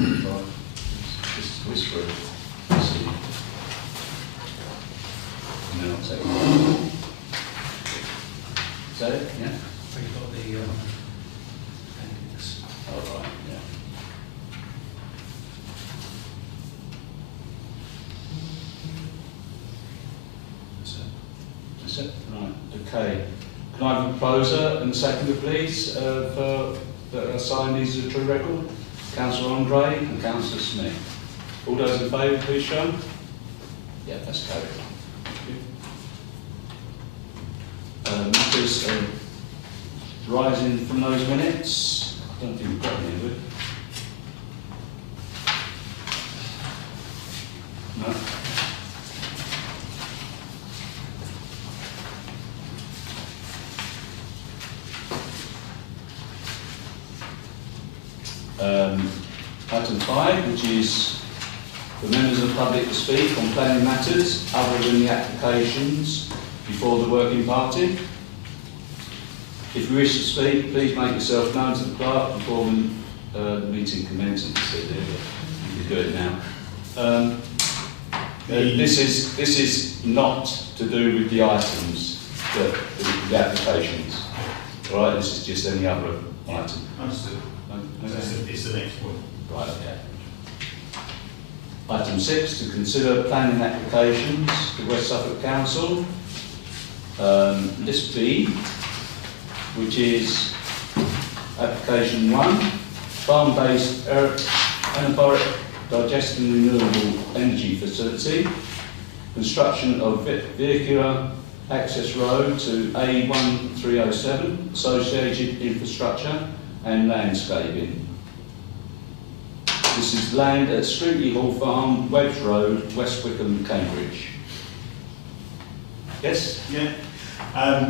Right. This through. See. And then I'll take it. Is that it? Yeah? So you've got the appendix. Oh, right, yeah. That's it? Right, okay. Can I have a proposer and seconder, please, that assign these as a true record? Councillor Andre and Councillor Smith. All those in favour, please show. Yeah, that's carried. Matters rising from those minutes. I don't think we've got any of it. No. Item 5, which is for members of the public to speak on planning matters other than the applications before the working party. If you wish to speak, please make yourself known to the clerk before the meeting commences. You can do it now. This is not to do with the items, the applications. All right, this is just any other item. Understood. It's the next point. Right, okay. Item 6, to consider planning applications to West Suffolk Council. List B, which is application 1, farm-based anabolic digesting renewable energy facility, construction of vehicular access road to A1307, associated infrastructure and landscaping. This is land at Scrutiny Hall Farm, Webbs Road, West Wickham, Cambridge. Yes? Yeah.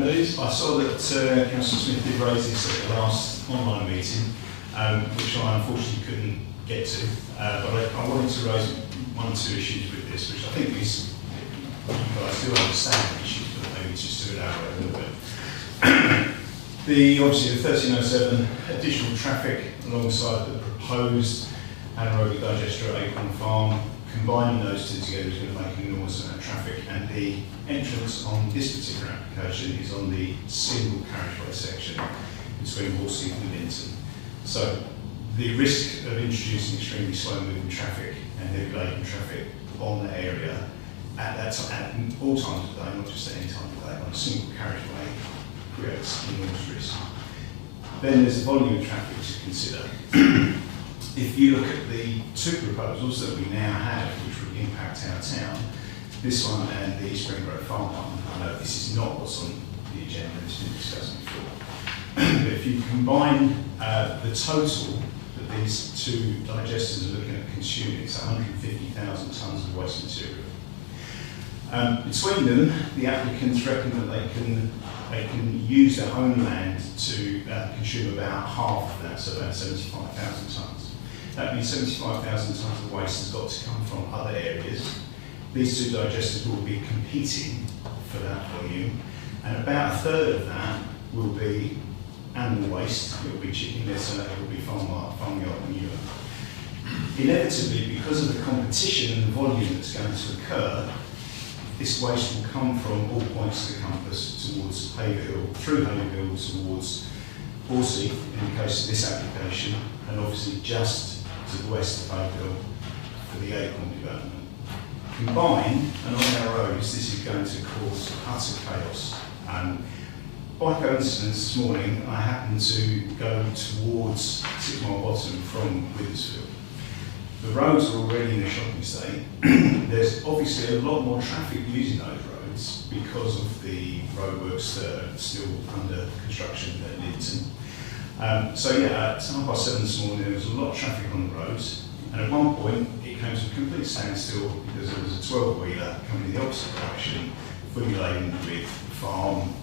Please. I saw that Councillor Smith did raise this at the last online meeting, which I unfortunately couldn't get to. But I wanted to raise 1 or 2 issues with this, which I think is, I still understand the issues, but maybe just to elaborate a little bit. Obviously the 1307 additional traffic alongside the proposed anaerobic digester at Acorn Farm, combining those two together is going to make an enormous amount of traffic, and the entrance on this particular application is on the single carriageway section between Horsey and Linton. So the risk of introducing extremely slow moving traffic and heavy laden traffic on that area at all times of day, not just at any time of day, on a single carriageway creates enormous risk. Then there's the volume of traffic to consider. If you look at the 2 proposals that we now have, which would impact our town, this one and the Spring Grove Farm one, I know this is not what's on the agenda, it's been discussed before. But if you combine the total that these 2 digesters are looking at consuming, it's 150,000 tonnes of waste material. Between them, the applicants reckon that they can use their own land to consume about half of that, so about 75,000 tonnes. That means 75,000 tonnes of waste has got to come from other areas. These 2 digesters will be competing for that volume, and about 1/3 of that will be animal waste. It will be chicken litter, it will be farmyard manure. Inevitably, because of the competition and the volume that's going to occur, this waste will come from all points of the compass towards Haverhill, through Haverhill towards Horsey, in the case of this application, and obviously just to the west of Haverhill for the Acorn development. Combined, and on our roads, this is going to cause utter chaos. By coincidence, this morning, I happened to go towards 6 Mile Bottom from Withersfield. The roads are already in a shopping state. There's obviously a lot more traffic using those roads because of the roadworks that are still under construction at Linton. So yeah, at 7:30 this morning, there was a lot of traffic on the roads, and at one point it came to a complete standstill because there was a 12-wheeler coming in the opposite direction, fully laden with farm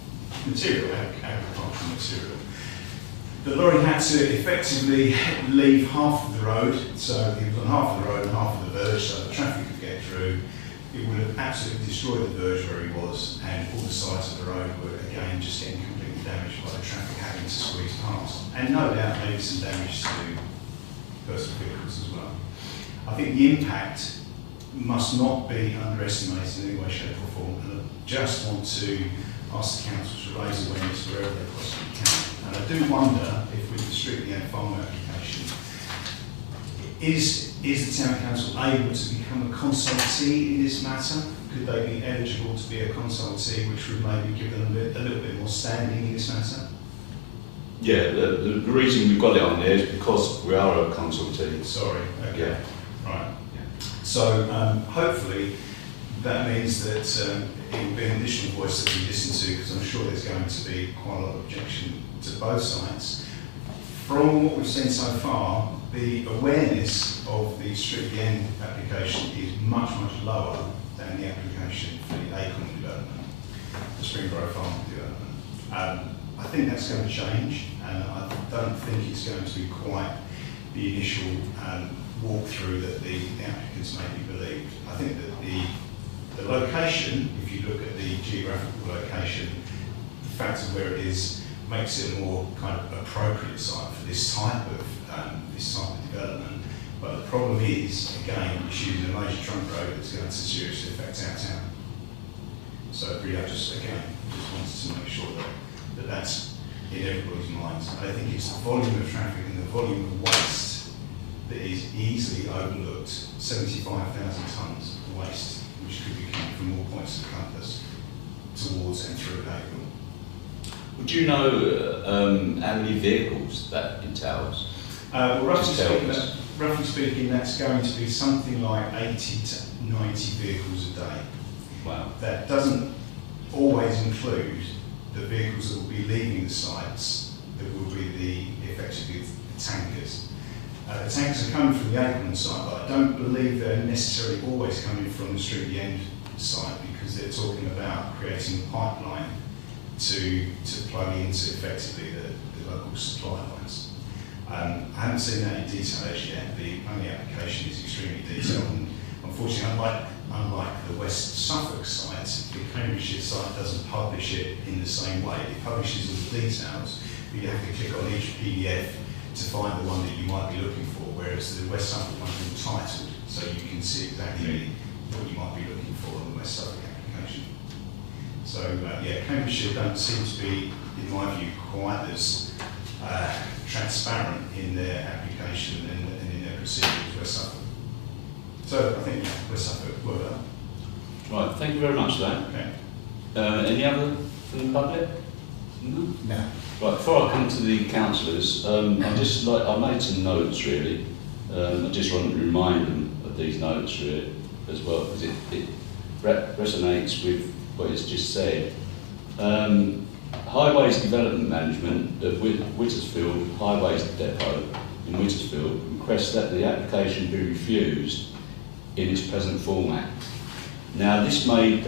material, agricultural material. The lorry had to effectively leave half of the road, so it was on half of the road and half of the verge, so the traffic could get through. It would have absolutely destroyed the verge where he was, and all the sides of the road were again just getting completely damaged by the traffic having to squeeze past. And no doubt maybe some damage to personal vehicles as well. I think the impact must not be underestimated in any way, shape or form, and I just want to ask the council to raise awareness wherever they possibly can. And I do wonder if with the strictly and farm application, is the town council able to become a consultee in this matter? Could they be eligible to be a consultee, which would maybe give them a little bit more standing in this matter? Yeah, the reason we've got it on there is because we are a consultee. Sorry, okay, Yeah. right. So hopefully that means that it will be an additional voice that we listen to, because I'm sure there's going to be quite a lot of objection to both sides. From what we've seen so far, the awareness of the strictly end application is much, much lower than the application for the Acorn development, the Springborough Farm development. I think that's going to change, and I don't think it's going to be quite the initial walkthrough that the applicants may be believed. I think that the location, if you look at the geographical location, the fact of where it is makes it a more kind of appropriate site for this type of development. But the problem is, again, it's using a major trunk road that's going to seriously affect our town. So really, I just wanted to make sure that that's in everybody's minds. I think it's the volume of traffic and the volume of waste that is easily overlooked. 75,000 tonnes of waste, which could be coming from all points of the compass towards and through Haverhill. Would you know how many vehicles that entails? Well, roughly speaking, that's going to be something like 80 to 90 vehicles a day. Wow. That doesn't always include the vehicles that will be leaving the sites, that will be effectively the tankers. The tankers are coming from the Acorn site, but I don't believe they're necessarily always coming from the Streatley End site, because they're talking about creating a pipeline to plug into effectively the local supply lines. I haven't seen that in detail as yet. The only application is extremely detailed, and unfortunately, unlike the West Suffolk site, the Cambridgeshire site doesn't publish it in the same way. It publishes all the details, but you have to click on each PDF to find the one that you might be looking for, whereas the West Suffolk one is entitled, so you can see exactly what you might be looking for in the West Suffolk application. So yeah, Cambridgeshire don't seem to be, in my view, quite as transparent in their application and in their procedure as West Suffolk. So I think West Suffolk well done. Right, thank you very much for that. Okay. Any other from the public? No. No. Right, before I come to the councillors, I made some notes really. I just want to remind them of these notes really as well, because it resonates with what it's just said. Highways Development Management at Wittersfield Highways Depot in Wittersfield requests that the application be refused in its present format. Now, this made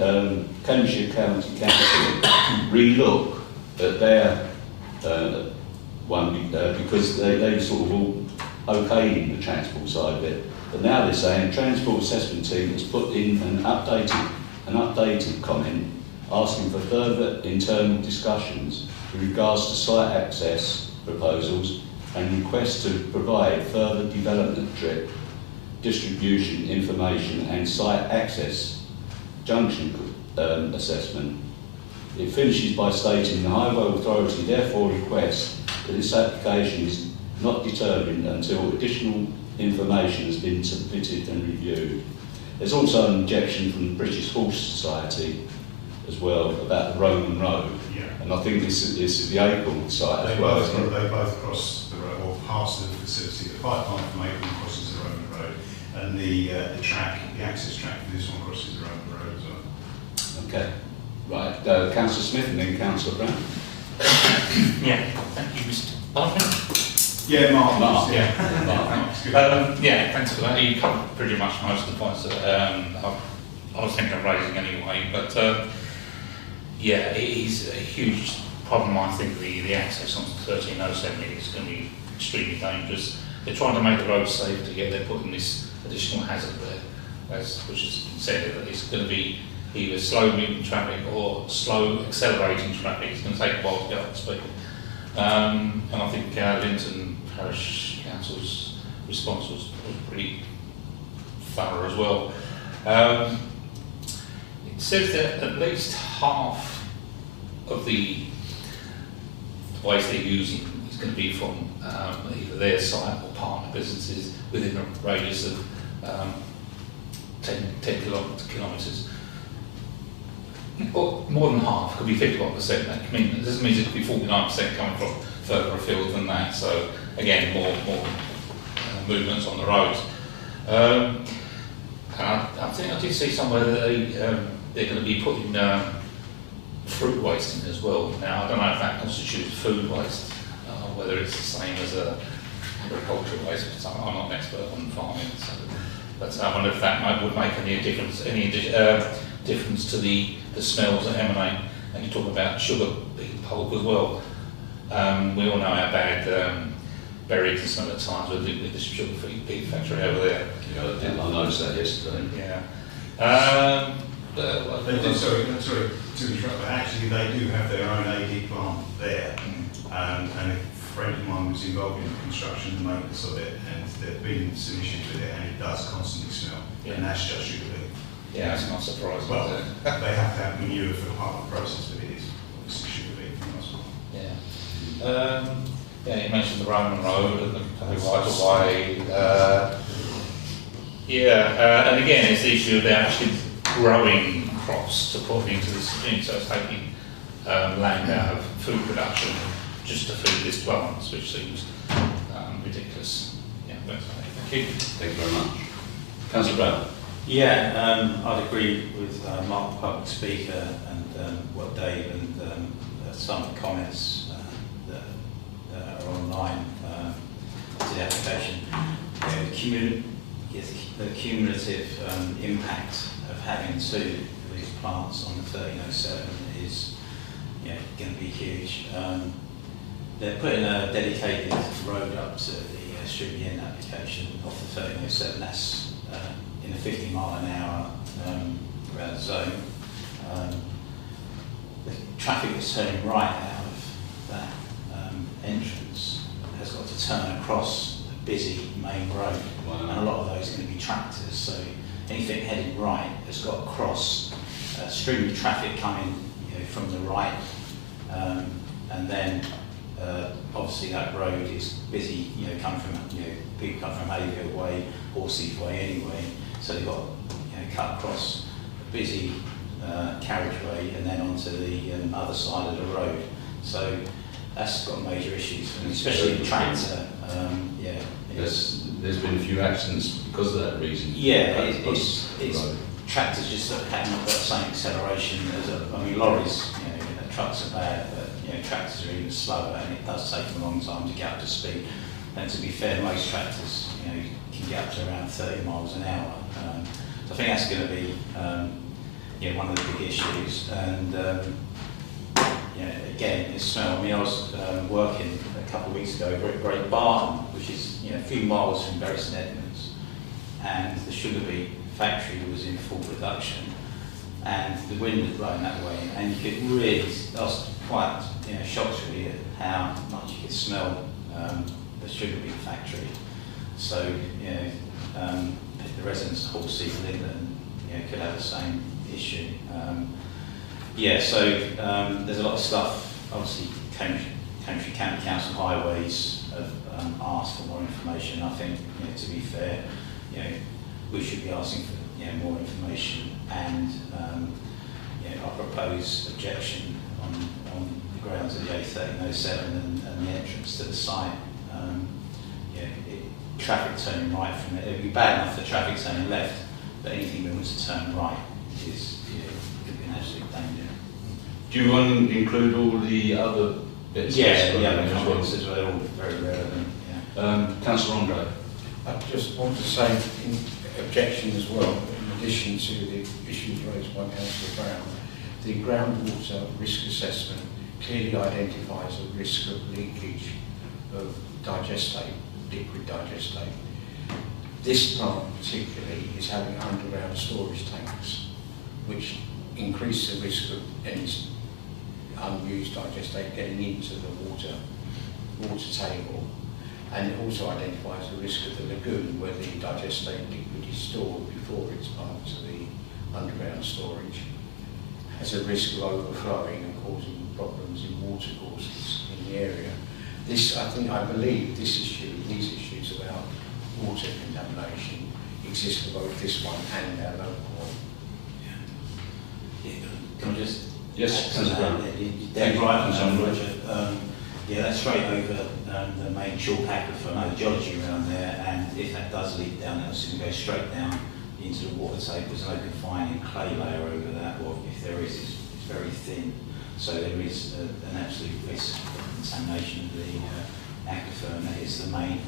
Cambridgeshire County Council re-look at their one because they sort of all okayed the transport side of it. But now they're saying the Transport Assessment Team has put in an updated comment asking for further internal discussions with regards to site access proposals and requests to provide further development trip, distribution information and site access junction assessment. It finishes by stating the Highway Authority therefore requests that this application is not determined until additional information has been submitted and reviewed. There's also an objection from the British Horse Society as well about the Roman Road. Yeah. And I think this is the Acorn site as well. They both cross the road, or pass the facility. The pipeline from Acorn crosses the Roman Road, and the access track for this one crosses the Roman Road as well. Okay. Right. Councillor Smith and then Councillor Brown. Yeah, thank you, Mr. Bartlett. Yeah, Mark. Yeah. Mark's good. Yeah, thanks for that. You covered pretty much most of the points that I was thinking of raising anyway. But yeah, it is a huge problem. I think the access onto 1307 is going to be extremely dangerous. They're trying to make the road safe, yet they're putting this additional hazard there, which is said that it's going to be either slow moving traffic or slow accelerating traffic. It's going to take a while to get up to speed. And I think Linton Parish Council's response was pretty thorough as well. It says that at least half of the waste they're using is going to be from either their site or partner businesses within a radius of 10 kilometres. Or more than half, could be 51%. That doesn't mean it could be 49% coming from further afield than that. So again, more movements on the roads. And I think I did see somewhere that they're going to be putting fruit waste in as well. Now I don't know if that constitutes food waste, whether it's the same as agricultural waste. Because I'm not an expert on farming, so, but I wonder if that would make any difference to the smells that emanate. And you talk about sugar beet pulp as well. We all know how bad berries can smell at times with the sugar beet factory over there. Yeah, I noticed that yesterday. Yeah. They do, sorry to interrupt, but actually they do have their own AD plant there. And a friend of mine was involved in the construction and maintenance of it, and there have been some issues with it, and it does constantly smell. Yeah. And that's just sugar beet. Yeah, it's not surprising. Well, they have to have manure for part of the process, but it is obviously sugar beet from us. Yeah. Yeah, you mentioned the Roman Road and the right of way. And again, it's the issue of they're actually growing crops to put into this thing, so it's taking land out of food production just to feed these plants, which seems ridiculous. Yeah, but thank you. Thank you very much. Councillor Brown. Yeah, I'd agree with Mark, the public speaker, and what Dave and some of the comments that are online to the application. The cumulative impact of having two of these plants on the 1307 is going to be huge. They're putting a dedicated road up to the Stribby End application off the 1307. That's in a 50 mile an hour zone. The traffic that's turning right out of that entrance has got to turn across a busy main road. Wow. And a lot of those are going to be tractors, so anything heading right has got to cross a stream of traffic coming from the right, and then obviously that road is busy, coming from people come from Haverhill Way, Horseheath Way anyway, so they've got to cut across a busy carriageway and then onto the other side of the road. So that's got major issues, and especially the tractor. There's been a few accidents because of that reason. Yeah, it's tractors just haven't got the same acceleration as lorries. Trucks are bad, but tractors are even slower, and it does take them a long time to get up to speed. And to be fair, most tractors can get up to around 30 miles an hour. So I think that's going to be one of the big issues. And again, it's smell. I was working a couple of weeks ago over at Great Barton, which is a few miles from Bury St Edmunds, and the sugar beet factory was in full production, and the wind was blowing that way, and you could really, I was quite shocked really at how much you could smell the sugar beet factory. So the residents of Horseheath and Linden could have the same issue. So there's a lot of stuff. Obviously, Cambridgeshire County Council Highways have asked for more information. I think, to be fair, we should be asking for more information, and I propose objection on the grounds of the A1307 and the entrance to the site. Traffic turning right from it would be bad enough for traffic turning left, but anything that wants to turn right is could be an absolute danger. Do you want to include all the other bits? The other comments as well, all very relevant. Councillor Andre. I just want to say in objection as well, in addition to the issues raised by Councillor Brown, the groundwater risk assessment clearly identifies a risk of leakage of digestate, liquid digestate. This plant particularly is having underground storage tanks, which increase the risk of any unused digestate getting into the water table. And it also identifies the risk of the lagoon where the digestate liquid is stored before it's part of the underground storage. Has a risk of overflowing and causing problems in watercourses in the area. I believe these issues about water contamination exist for both this one and our local one. Can I just... Yes, Councillor Brown. Thank you, Right, Councillor Roger. Yeah, that's straight over the main chalk aquifer, no geology around there, and if that does leak down, it'll soon go straight down into the water table. There's no confining clay layer over that, or if there is, it's very thin. So there is an absolute risk of contamination of the aquifer, and that is the main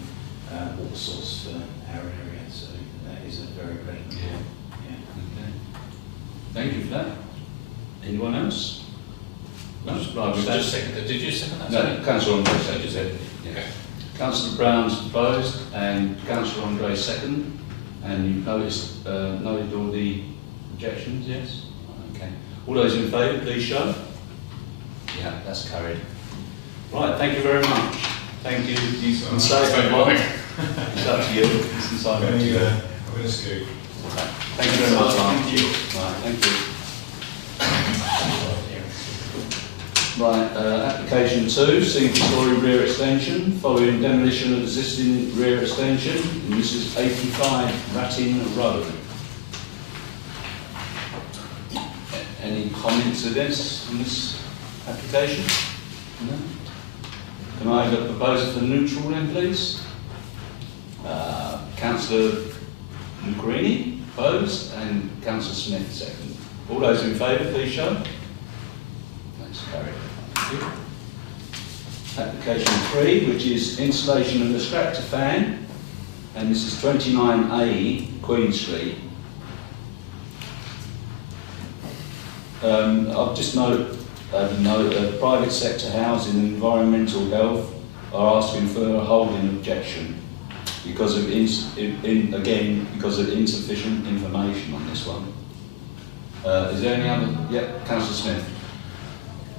water source for our area. So that is a very relevant point. Yeah. Okay. Thank you for that. Anyone else? No, right, we've Just seconded. Did you second that? No, Councillor Andre seconded it. Yeah. Okay. Councillor Brown's proposed and Councillor Andre second. And you've noted all the objections, yes? Okay. All those in favour, please show. Yeah, that's carried. Right, thank you very much. Thank you. And safe everyone. It's up to you. It's inside I'm up to you. going to scoop. Thank you very much, Mark. Thank you. Right, thank you. Right, application 2, single-storey rear extension, following demolition of existing rear extension, and this is 85 Ratting Road. Any comments on this application? No? Can I have a proposal for neutral then, please? Councillor Luccarini opposed, and Councillor Smith second. All those in favour, please show. That's carried. Thank you. Application 3, which is installation of an extractor fan, and this is 29A Queen Street. I'll just note, private sector housing and environmental health are asking for a holding objection because of because of insufficient information on this one. Is there any other? Yep, Councillor Smith.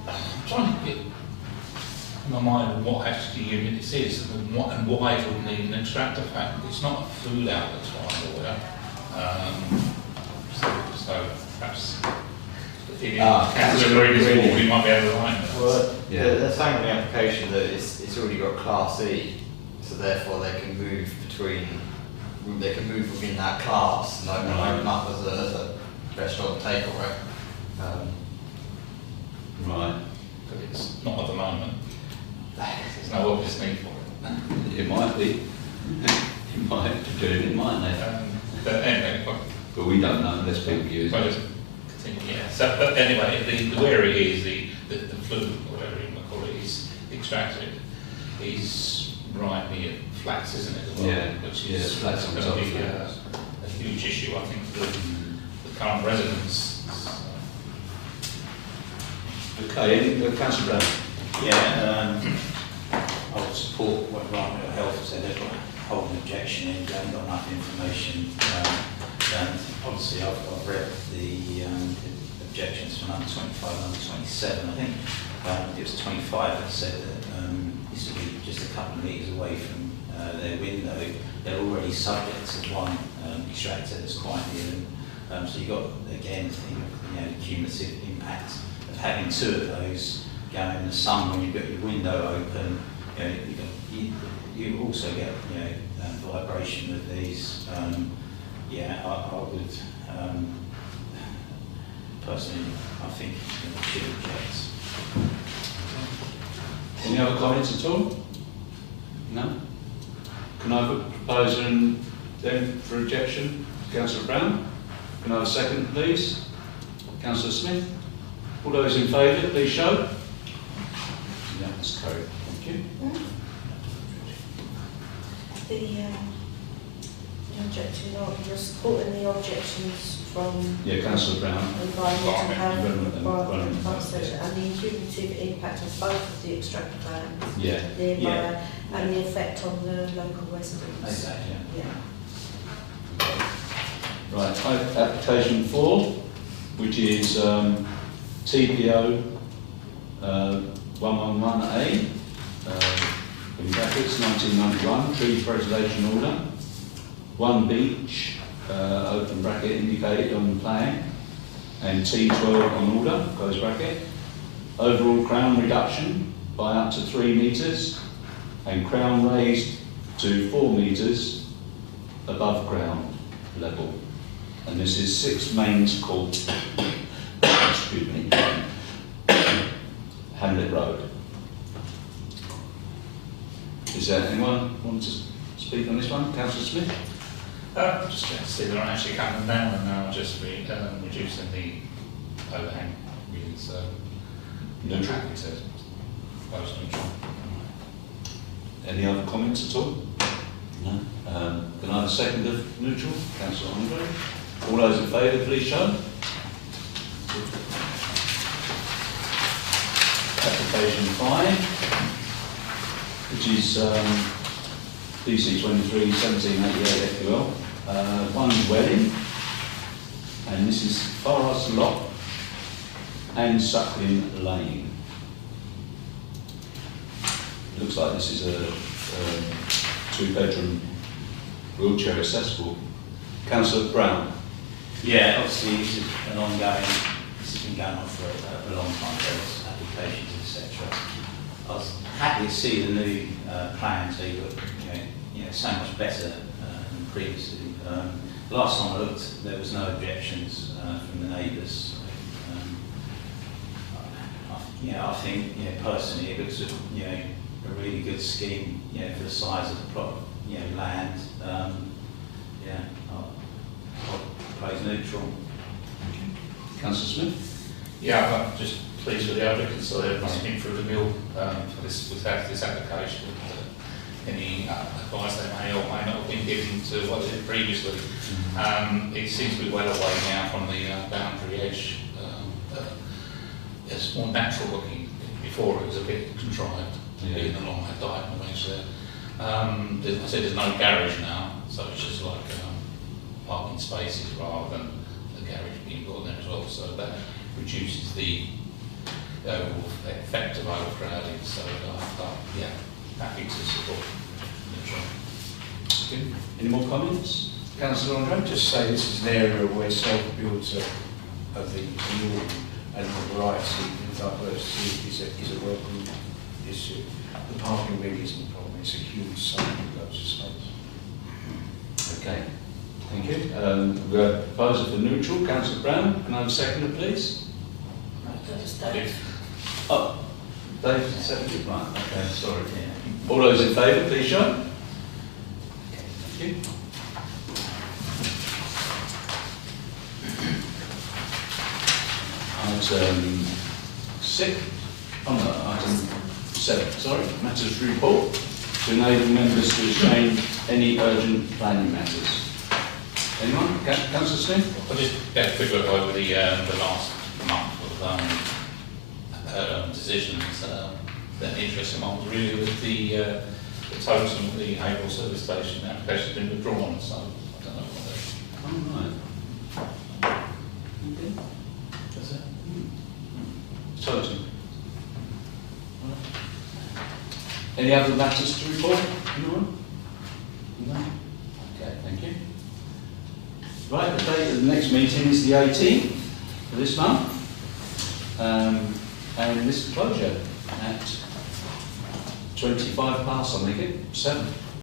I'm trying to get in my mind what actually unit this is and why it would need an extractor fan. It's not a food outlet, as far as I'm aware. So perhaps Councillor Green, we might be able to line that. Well, Yeah. they're saying on the application that it's already got Class E, so therefore they can move within that class and open up as a restaurant takeaway. Right. But it's not at the moment. There's no obvious need for it. It might be. It might do it, mightn't they? But anyway, But we don't know unless people use well, it. just continue. Yeah. So, but anyway, where it is, the fluid, or whatever you want to call it, is extracted. Is right near flats, isn't it? As well? Yeah. Which is flats on going top to of be flats. a huge issue, I think, for the current residents. Okay, Councillor Brown. Yeah, I would support what Department of Health said. They've got a holding objection in, they haven't got enough information. And obviously I've read the objections from number 25 and number 27. I think it was 25 that said that this would be just a couple of metres away from their window. They're already subject to one extractor that's quite near them. So you've got, again, the cumulative impact of having two of those going in the sun when you've got your window open. You also get vibration with these. I would personally, I think should object. Any other comments at all? No? Can I have a proposal then for objection? Councillor Brown? Can I have a second, please? Councillor Smith? All those in favour, please show. Yeah, that's carried. Thank you. The objection, you're supporting the objections from Yeah, Councillor Brown. environmental health, Environment, environment conservation, and the cumulative impact of both of the extractor plans, Yeah. the Yeah. and the effect on the local residents. Exactly. Yeah. Right, application 4, which is TPO 111A, in brackets 1991, tree preservation order. 1 beach, open bracket, indicated on the plan, and T12 on order, close bracket. Overall crown reduction by up to 3 metres, and crown raised to 4 metres above ground level. And this is 6 Mains Court, excuse me, Hamlet Road. Is there anyone want to speak on this one? Councillor Smith? Just to see they're not actually cutting them down and now just reducing the overhang, really, so neutral, it says. Close neutral. Any other comments at all? No. Can I have a second of neutral? Councillor Andre. All those in favour, please show. Application 5, which is DC 23 1788 FQL. 1 dwelling, and this is Forest Lock and Suckling Lane. Looks like this is a 2-bedroom wheelchair accessible. Councillor Brown. Yeah, obviously this is an ongoing, this has been going on for a long time, various applications, etc. I was happy to see the new plan to look, you know, so much better than previously. Last time I looked, there was no objections from the neighbours. I think, personally, it looks a really good scheme, for the size of the plot, land. I'll propose neutral. Councillor Smith? Yeah, I'm just pleased with the applicants, so they've been through the mill for this application. Any advice they may or may not have been given to what they did previously. It seems to be well away now from the boundary edge. It's more natural looking. Before it was a bit contrived, being along that diagonal edge there. I said there's no garage now, so it's just like parking spaces rather than the garage being put there as well. So that reduces the overall effect of overcrowding. So happy to support neutral. Okay. Any more comments? Councillor Andre? I'd just say this is an area where self-builds of the norm and the variety and diversity is a welcome issue. The parking really isn't a problem, it's a huge site that goes to space. Okay, thank you. We have a proposal for neutral. Councillor Brown, can I have a seconder, please? Oh, Dave, seconded. Right, okay, sorry. All those in favour, please show. Okay, thank you. Item 6, item 7, sorry, matters report to enable members to exchange any urgent planning matters. Anyone? Councillor Smith? I'll just get a quick look over the last month of decisions. The interesting one was really with the total of the Haverhill service station. The application has been withdrawn, so I don't know what Oh, right. Okay. that's it. Total. Any other matters to report? Anyone? No? Okay, thank you. Right, the date of the next meeting is the 18th of this month. And this closure at 25 past, I think it, 7.